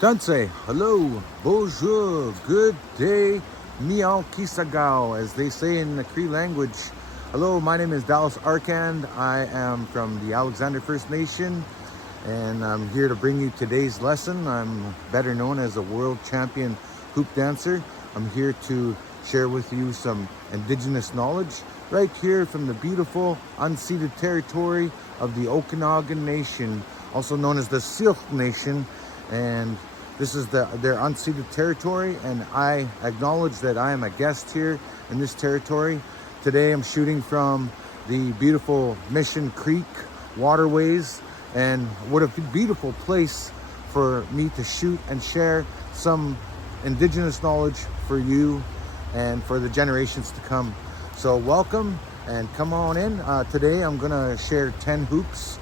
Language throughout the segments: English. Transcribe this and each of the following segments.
Tansi, hello, bonjour, good day, miao kisagao, as they say in the Cree language. Hello, my name is Dallas Arcand. I am from the Alexander First Nation, and I'm here to bring you today's lesson. I'm better known as a world champion hoop dancer. I'm here to share with you some indigenous knowledge right here from the beautiful unceded territory of the Okanagan Nation, also known as the Syilx Nation. And this is their unceded territory, and I acknowledge that I am a guest here in this territory. Today I'm shooting from the beautiful Mission Creek waterways, and what a beautiful place for me to shoot and share some indigenous knowledge for you and for the generations to come. So welcome and come on in. Today I'm gonna share 10 hoops,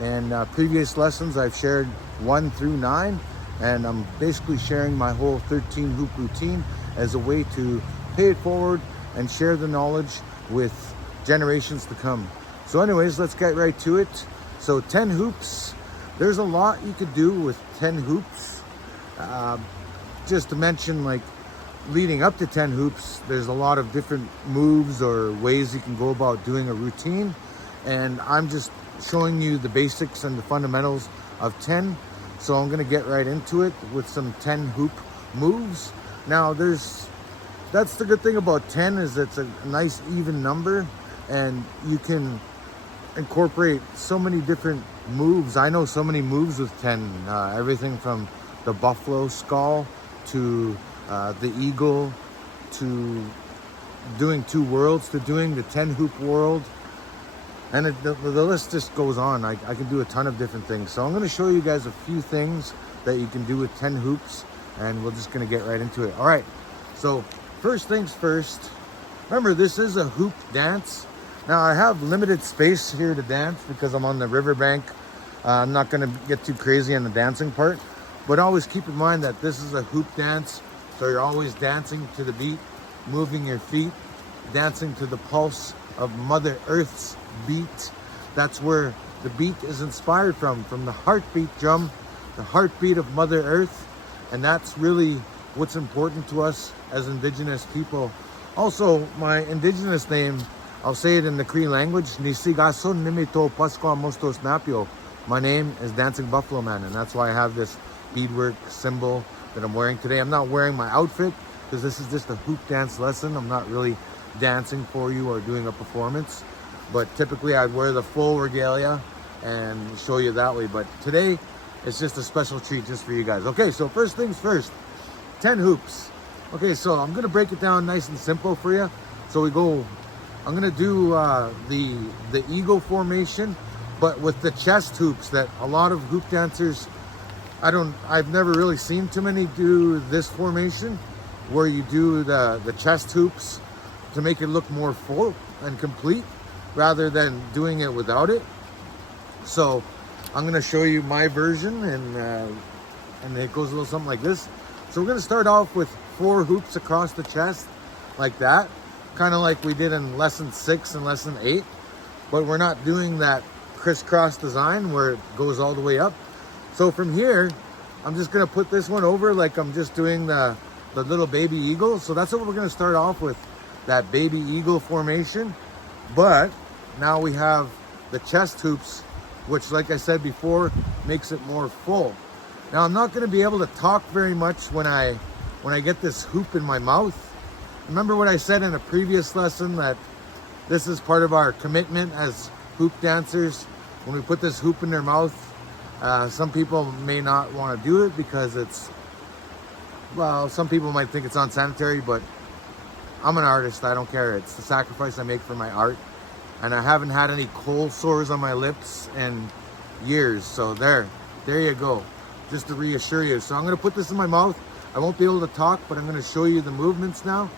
and previous lessons I've shared 1 through 9, and I'm basically sharing my whole 13 hoop routine as a way to pay it forward and share the knowledge with generations to come. So anyways, let's get right to it. So 10 hoops, there's a lot you could do with 10 hoops. Just to mention, like, leading up to 10 hoops, there's a lot of different moves or ways you can go about doing a routine, and I'm just showing you the basics and the fundamentals of 10. So I'm gonna get right into it with some 10 hoop moves. Now that's the good thing about 10, is it's a nice even number, and you can incorporate so many different moves. I know so many moves with 10, everything from the buffalo skull to the eagle, to doing 2 worlds, to doing the 10 hoop world. And the list just goes on. I can do a ton of different things. So I'm going to show you guys a few things that you can do with 10 hoops, and we're just going to get right into it. All right, so first things first, remember this is a hoop dance. Now I have limited space here to dance because I'm on the riverbank. I'm not going to get too crazy on the dancing part, but always keep in mind that this is a hoop dance. So you're always dancing to the beat, moving your feet, dancing to the pulse of Mother Earth's beat. That's where the beat is inspired from the heartbeat drum, the heartbeat of Mother Earth. And that's really what's important to us as indigenous people. Also, my indigenous name, I'll say it in the Cree language, Nisigason Nimito Pasqua Mostos Napio. My name is Dancing Buffalo Man, and that's why I have this beadwork symbol that I'm wearing today. I'm not wearing my outfit because this is just a hoop dance lesson. I'm not really dancing for you or doing a performance, but typically I'd wear the full regalia and show you that way. But today it's just a special treat just for you guys. Okay, so first things first, 10 hoops. Okay, so I'm gonna break it down nice and simple for you. So I'm gonna do the eagle formation, but with the chest hoops that a lot of hoop dancers, I've never really seen too many do this formation, where you do the chest hoops to make it look more full and complete rather than doing it without it. So I'm gonna show you my version, and it goes a little something like this. So we're gonna start off with 4 hoops across the chest like that, kind of like we did in lesson 6 and lesson 8, but we're not doing that crisscross design where it goes all the way up. So from here, I'm just gonna put this one over like I'm just doing the little baby eagle. So that's what we're gonna start off with, that baby eagle formation. But now we have the chest hoops, which, like I said before, makes it more full. Now I'm not gonna be able to talk very much when I get this hoop in my mouth. Remember what I said in a previous lesson, that this is part of our commitment as hoop dancers. When we put this hoop in their mouth, some people may not want to do it because some people might think it's unsanitary, but I'm an artist, I don't care. It's the sacrifice I make for my art. And I haven't had any cold sores on my lips in years. So there you go, just to reassure you. So I'm gonna put this in my mouth. I won't be able to talk, but I'm gonna show you the movements now.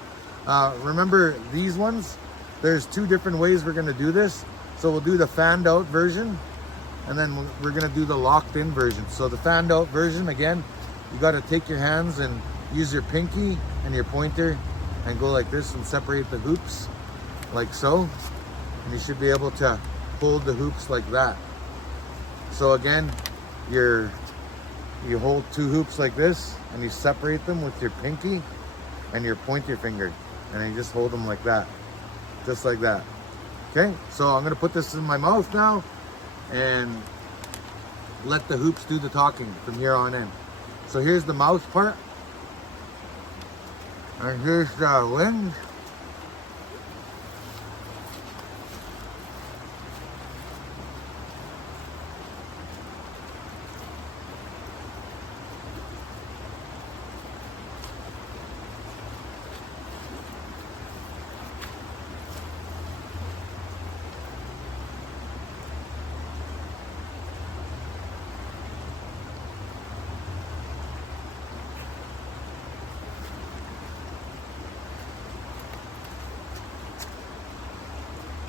Remember these ones? There's 2 different ways we're gonna do this. So we'll do the fanned out version, and then we're gonna do the locked in version. So the fanned out version, again, you gotta take your hands and use your pinky and your pointer and go like this and separate the hoops like so. And you should be able to hold the hoops like that. So again, your you hold two hoops like this and you separate them with your pinky and your pointer finger, and you just hold them like that, just like that. Okay, so I'm gonna put this in my mouth now and let the hoops do the talking from here on in. So here's the mouth part, and here's the wings.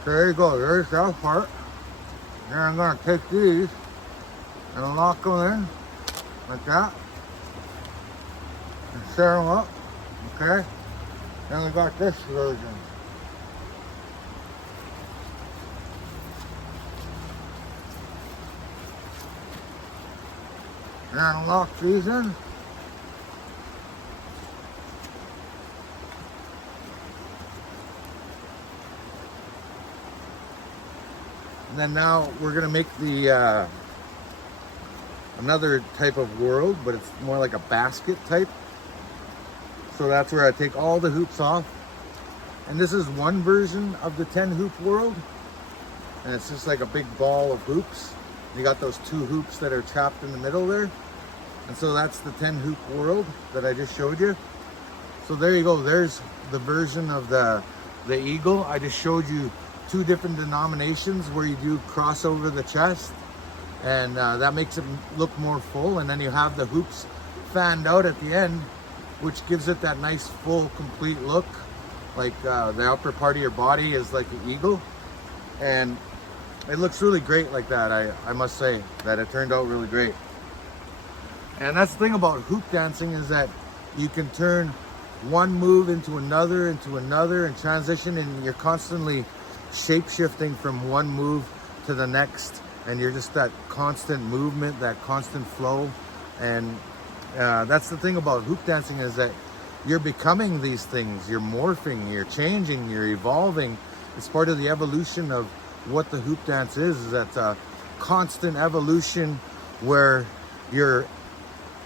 There you go, there's that part. Then I'm gonna take these and lock them in like that and set them up, okay? Then we got this version. And lock these in. And then now we're gonna make the another type of world, but it's more like a basket type. So that's where I take all the hoops off. And this is one version of the 10 hoop world. And it's just like a big ball of hoops. You got those two hoops that are trapped in the middle there. And so that's the 10 hoop world that I just showed you. So there you go, there's the version of the eagle. I just showed you two different denominations where you do cross over the chest, and that makes it look more full. And then you have the hoops fanned out at the end, which gives it that nice full complete look, like the upper part of your body is like an eagle, and it looks really great like that. I must say that it turned out really great. And that's the thing about hoop dancing, is that you can turn one move into another and transition, and you're constantly shape-shifting from one move to the next, and you're just that constant movement, that constant flow. And that's the thing about hoop dancing, is that you're becoming these things, you're morphing, you're changing, you're evolving. It's part of the evolution of what the hoop dance is that a constant evolution where you're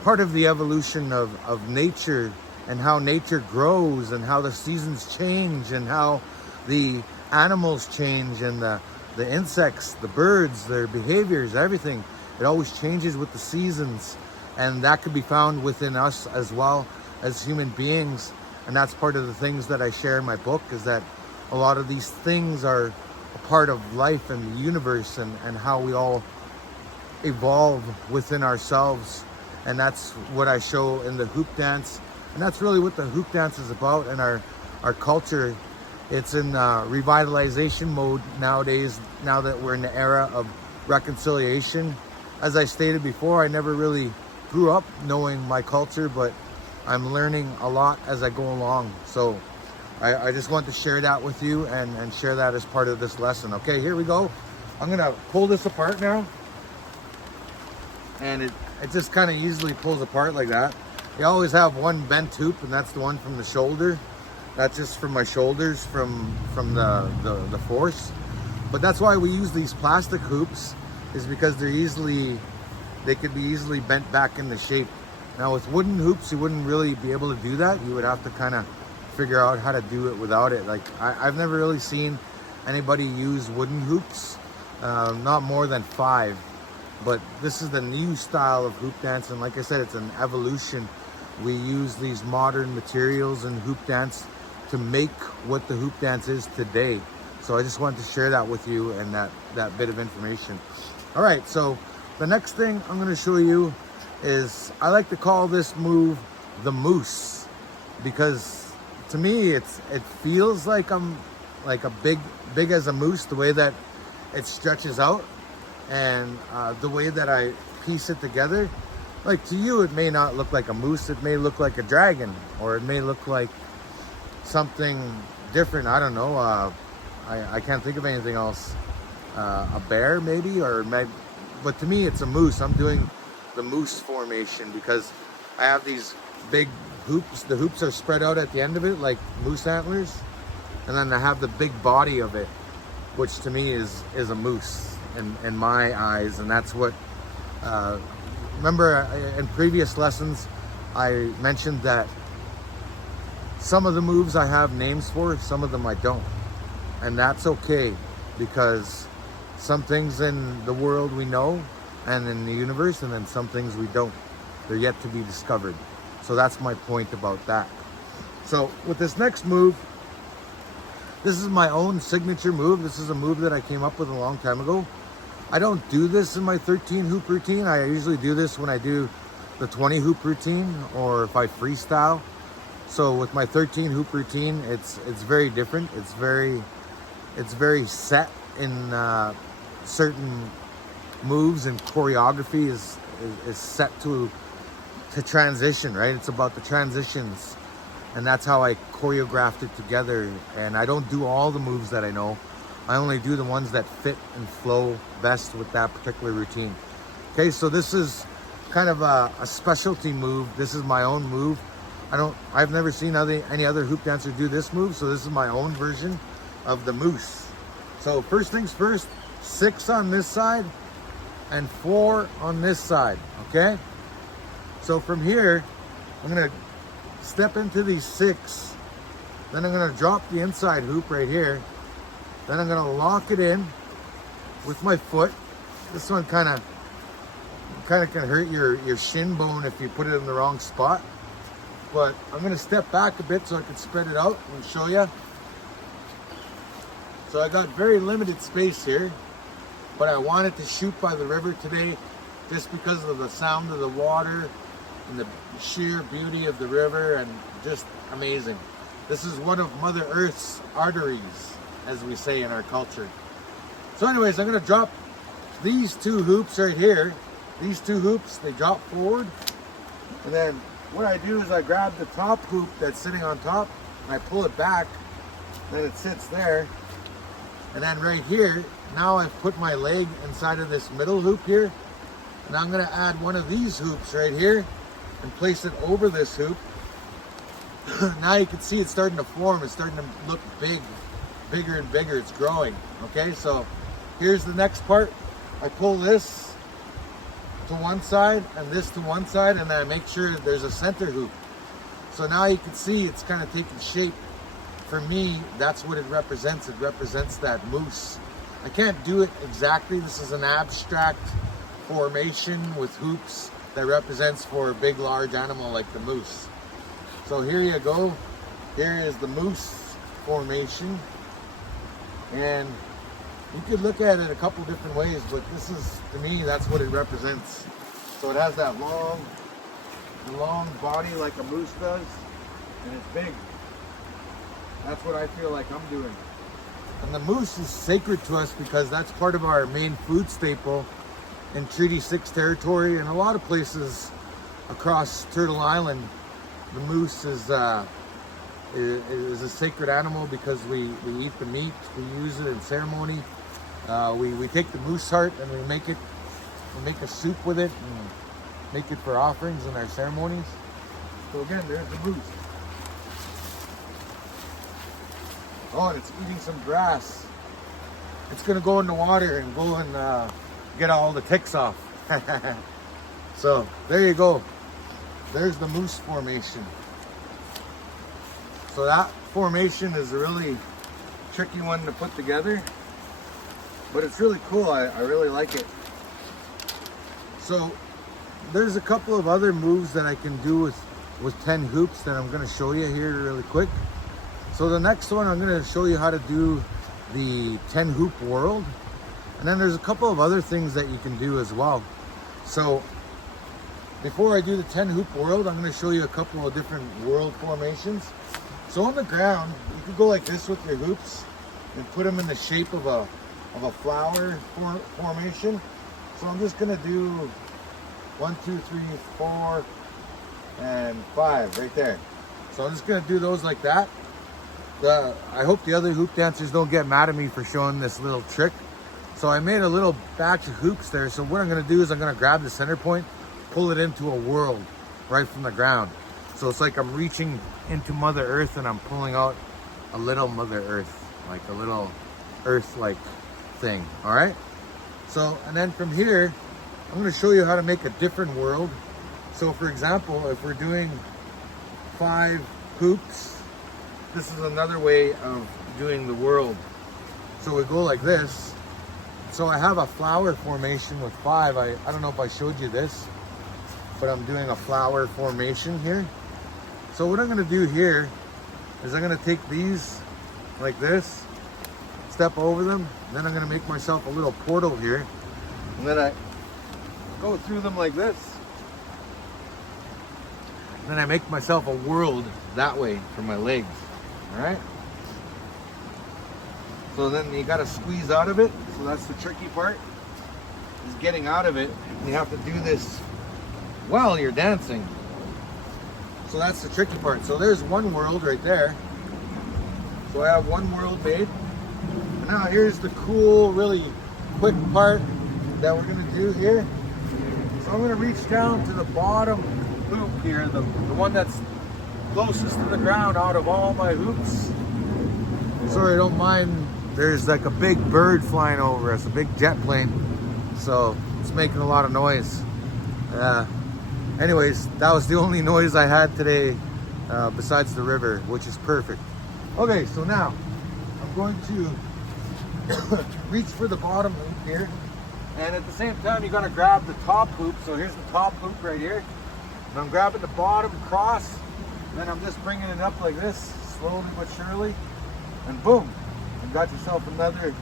part of the evolution of nature, and how nature grows, and how the seasons change, and how the animals change, and the insects, the birds, their behaviors, everything. It always changes with the seasons, and that could be found within us as well as human beings. And that's part of the things that I share in my book, is that a lot of these things are a part of life and the universe, and how we all evolve within ourselves. And that's what I show in the hoop dance, and that's really what the hoop dance is about in our culture. It's in revitalization mode nowadays, now that we're in the era of reconciliation. As I stated before, I never really grew up knowing my culture, but I'm learning a lot as I go along. So I just want to share that with you, and share that as part of this lesson. Okay, here we go. I'm gonna pull this apart now. And it just kind of easily pulls apart like that. You always have one bent hoop, and that's the one from the shoulder. That's just from my shoulders from the force. But that's why we use these plastic hoops, is because they could be easily bent back into shape. Now with wooden hoops, you wouldn't really be able to do that. You would have to kind of figure out how to do it without it. Like I've never really seen anybody use wooden hoops, not more than 5. But this is the new style of hoop dance, and like I said, it's an evolution. We use these modern materials in hoop dance to make what the hoop dance is today. So I just wanted to share that with you, and that bit of information. All right, so the next thing I'm going to show you is, I like to call this move the moose, because to me it feels like I'm like a big as a moose, the way that it stretches out. And the way that I piece it together, like to you it may not look like a moose, it may look like a dragon, or it may look like something different. I don't know, I can't think of anything else. A bear maybe, but to me it's a moose. I'm doing the moose formation, because I have these big hoops. The hoops are spread out at the end of it like moose antlers, and then I have the big body of it, which to me is a moose in my eyes. And that's what, remember in previous lessons, I mentioned that some of the moves I have names for, some of them I don't. And that's okay, because some things in the world we know and in the universe, and then some things we don't. They're yet to be discovered. So that's my point about that. So with this next move, this is my own signature move. This is a move that I came up with a long time ago. I don't do this in my 13 hoop routine. I usually do this when I do the 20 hoop routine, or if I freestyle. So with my 13 hoop routine, it's very different. It's very set in certain moves, and choreography is set to transition, right? It's about the transitions, and that's how I choreographed it together. And I don't do all the moves that I know. I only do the ones that fit and flow best with that particular routine. Okay, so this is kind of a specialty move. This is my own move. I've never seen any other hoop dancer do this move, so this is my own version of the moose. So first things first, 6 on this side and 4 on this side, okay? So from here, I'm gonna step into these 6, then I'm gonna drop the inside hoop right here, then I'm gonna lock it in with my foot. This one kind of can hurt your shin bone if you put it in the wrong spot. But I'm gonna step back a bit so I can spread it out and show you. So I got very limited space here, but I wanted to shoot by the river today just because of the sound of the water and the sheer beauty of the river, and just amazing. This is one of Mother Earth's arteries, as we say in our culture. So anyways, I'm gonna drop these 2 hoops right here. These 2 hoops, they drop forward, and then what I do is I grab the top hoop that's sitting on top, and I pull it back, then it sits there. And then right here, now I've put my leg inside of this middle hoop here, and I'm gonna add one of these hoops right here and place it over this hoop. Now you can see it's starting to form. It's starting to look big, bigger and bigger. It's growing, okay? So here's the next part. I pull this to one side and this to one side, and then I make sure there's a center hoop. So now you can see it's kind of taking shape. For me, that's what it represents. It represents that moose. I can't do it exactly. This is an abstract formation with hoops that represents for a big, large animal like the moose. So here you go. Here is the moose formation. And you could look at it a couple different ways, but this is, to me, that's what it represents. So it has that long body like a moose does, and it's big. That's what I feel like I'm doing. And the moose is sacred to us because that's part of our main food staple in Treaty 6 territory, and a lot of places across Turtle Island. The moose is a sacred animal because we eat the meat, we use it in ceremony. We take the moose heart and we make a soup with it and make it for offerings in our ceremonies. So again, there's the moose. Oh, and it's eating some grass. It's gonna go in the water and go and get all the ticks off. So there you go. There's the moose formation. So that formation is a really tricky one to put together, but it's really cool. I really like it. So there's a couple of other moves that I can do with 10 hoops that I'm going to show you here really quick. So the next one, I'm going to show you how to do the 10 hoop whirl, and then there's a couple of other things that you can do as well. So before I do the 10 hoop whirl, I'm going to show you a couple of different whirl formations. So on the ground, you could go like this with your hoops and put them in the shape of a flower formation. So I'm just going to do 1, 2, 3, 4, and 5 right there. So I'm just going to do those like that. I hope the other hoop dancers don't get mad at me for showing this little trick. So I made a little batch of hoops there. So what I'm going to do is I'm going to grab the center point pull it into a world right from the ground. So it's like I'm reaching into Mother Earth and I'm pulling out a little Mother Earth, like a little Earth-like thing, all right? So, and then from here, I'm gonna show you how to make a different world. So for example, if we're doing 5 hoops, this is another way of doing the world. So we go like this. So I have a flower formation with 5. I don't know if I showed you this, but I'm doing a flower formation here. So what I'm gonna do here is I'm gonna take these like this, step over them, then I'm gonna make myself a little portal here, and then I go through them like this. And then I make myself a world that way for my legs, all right? So then you gotta squeeze out of it. So that's the tricky part, is getting out of it. You have to do this while you're dancing. So that's the tricky part. So there's one world right there. So I have one world made. And now here's the cool, really quick part that we're gonna do here. So I'm gonna reach down to the bottom hoop here, the one that's closest to the ground out of all my hoops. Sorry, don't mind. There's like a big bird flying over us, a big jet plane. So it's making a lot of noise. Anyways, that was the only noise I had today besides the river, which is perfect. Okay, so now I'm going to reach for the bottom hoop here. And at the same time, you're gonna grab the top hoop. So here's the top hoop right here. And I'm grabbing the bottom cross. Then I'm just bringing it up like this, slowly but surely. And boom, you got yourself another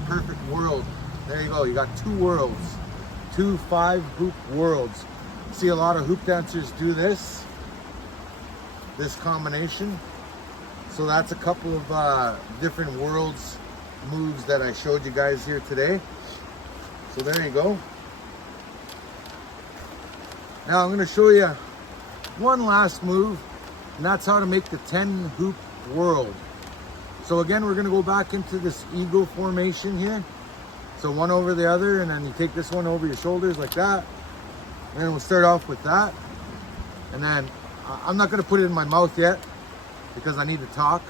perfect world. There you go, you got 2 worlds. 2 5-hoop worlds. See a lot of hoop dancers do this combination. So that's a couple of different worlds moves that I showed you guys here today. So there you go. Now I'm gonna show you one last move, and that's how to make the 10-hoop world. So again, we're gonna go back into this eagle formation here. So one over the other, and then you take this one over your shoulders like that. And then we'll start off with that. And then I'm not gonna put it in my mouth yet because I need to talk.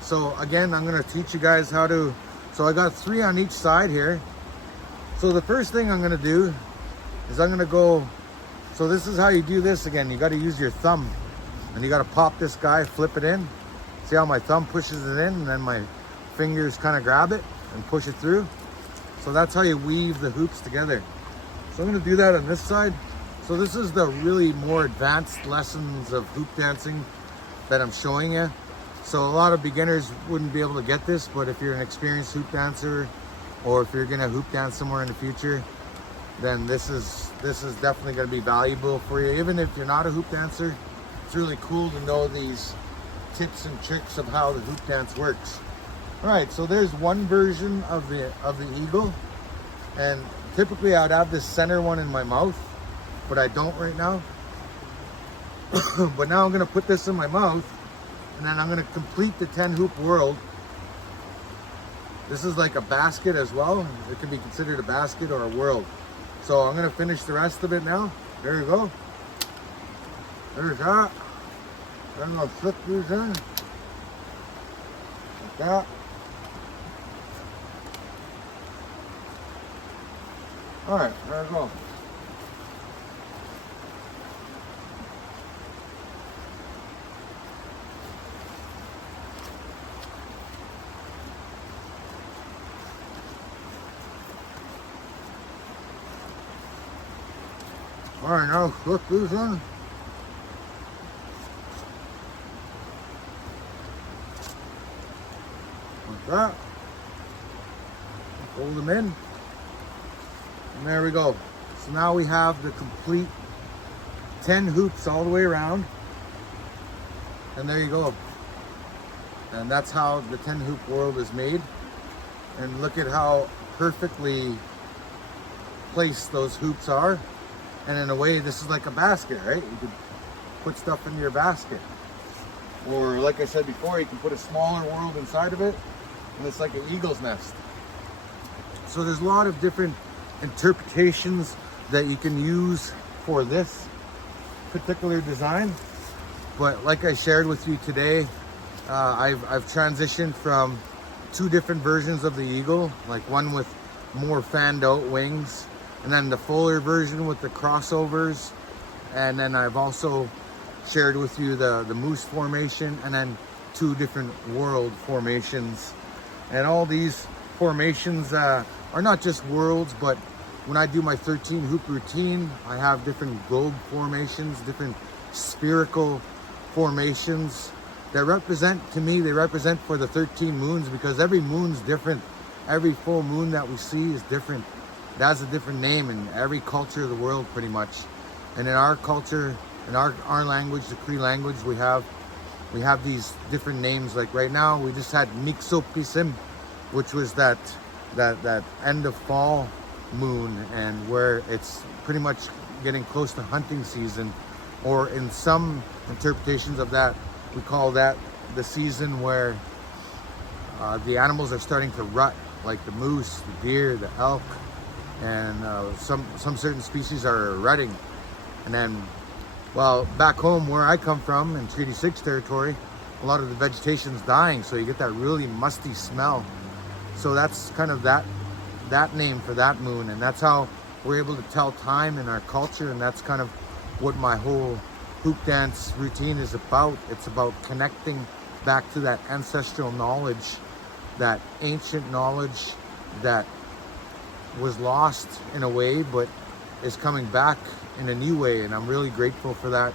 So again, I'm gonna teach you guys how to, so I got 3 on each side here. So the first thing I'm gonna do is I'm gonna go, so this is how you do this again. You gotta use your thumb and you gotta pop this guy, flip it in. See how my thumb pushes it in and then my fingers kind of grab it and push it through. So that's how you weave the hoops together. So I'm gonna do that on this side. So this is the really more advanced lessons of hoop dancing that I'm showing you. So a lot of beginners wouldn't be able to get this, but if you're an experienced hoop dancer, or if you're gonna hoop dance somewhere in the future, then this is definitely gonna be valuable for you. Even if you're not a hoop dancer, it's really cool to know these tips and tricks of how the hoop dance works. All right, so there's one version of the eagle, and typically I'd have this center one in my mouth, but I don't right now. But now I'm gonna put this in my mouth, and then I'm gonna complete the 10-hoop world. This is like a basket as well. It can be considered a basket or a world. So I'm gonna finish the rest of it now. There you go. There's that. Then I'll flip these in. Like that. All right, there we go. All right, now flip these in. Like that. Fold them in. And there we go. So now we have the complete 10 hoops all the way around. And there you go. And that's how the 10 hoop world is made. And look at how perfectly placed those hoops are. And in a way, this is like a basket, right? You could put stuff into your basket. Or like I said before, you can put a smaller world inside of it, and it's like an eagle's nest. So there's a lot of different interpretations that you can use for this particular design. But like I shared with you today, I've transitioned from two different versions of the eagle, like one with more fanned out wings, and then the fuller version with the crossovers. And then I've also shared with you the moose formation, and then two different world formations. And all these formations are not just worlds, but when I do my 13 hoop routine, I have different globe formations, different spherical formations that represent, to me, they represent for the 13 moons, because every moon's different. Every full moon that we see is different. It has a different name in every culture of the world, pretty much. And in our culture, in our language, the Cree language, we have these different names. Like right now, we just had Miksopisim, which was that end of fall moon, and where it's pretty much getting close to hunting season, or in some interpretations of that, we call that the season where the animals are starting to rut, like the moose, the deer, the elk, and some certain species are rutting. And then, well, back home where I come from in Treaty 6 territory, a lot of the vegetation's dying, so you get that really musty smell. So that's kind of that name for that moon, and that's how we're able to tell time in our culture, and that's kind of what my whole hoop dance routine is about. It's about connecting back to that ancestral knowledge, that ancient knowledge that was lost in a way, but is coming back in a new way. And I'm really grateful for that.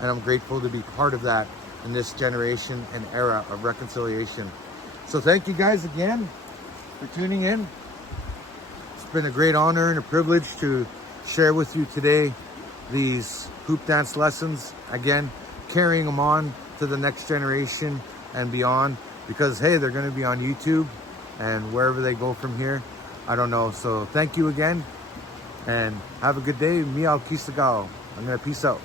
And I'm grateful to be part of that in this generation and era of reconciliation. So thank you guys again for tuning in. It's been a great honor and a privilege to share with you today these hoop dance lessons. Again, carrying them on to the next generation and beyond, because hey, they're going to be on YouTube, and wherever they go from here, I don't know. So thank you again, and have a good day. Miao Kisagao. I'm going to peace out.